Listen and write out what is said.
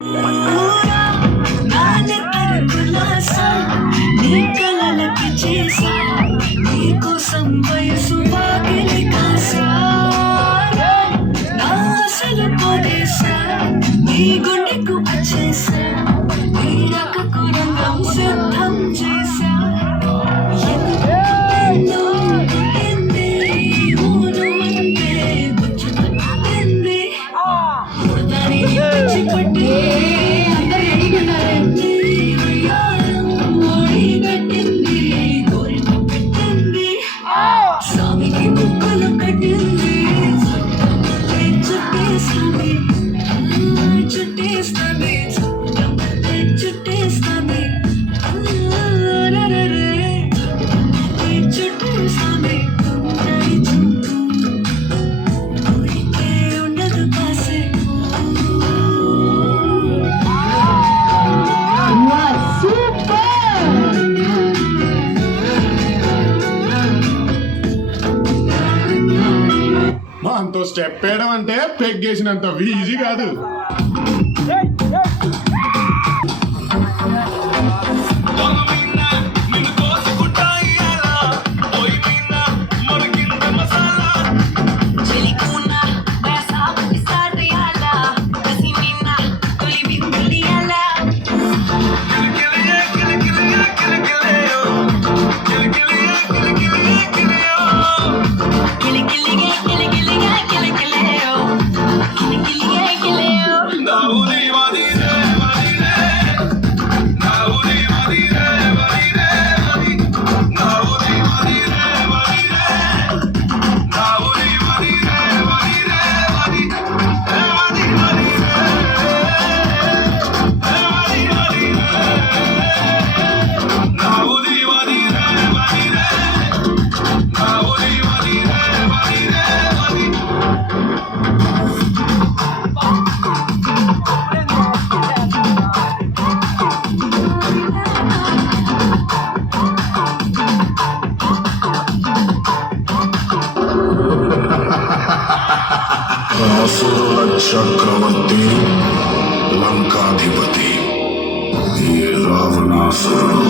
ఊరా నాన్నెత్తర కులాసా నీ కలలకి చేసా నీకోసం వయసు వాకిలి కాసా నా అసలు పొదేసా నీ గుండెకు వచ్చేసా నీ రకకు రంగం సిద్ధం చేసా ఎన్నో పుట్టింది ఊరు అంతే బుజ్జు పట్టింది దాని పిచ్చి పట్టి అందరి అడిగినారండి ఉయ్యారం ఓడి కట్టింది కోరిక పెట్టింది స్వామికి ముక్కులు కట్టింది చుట్టేస్తుంది చుట్టేస్తుంది చుట్టేస్తుంది చుట్టేస్తుంది ఊరికే ఉండదు కాసేపు అంతో స్టెప్ వేయడం అంటే పెగ్గేసినంత ఈజీ కాదు. అసురుల చక్రవర్తి లంకాధిపతి ఈ రావణాసురుడు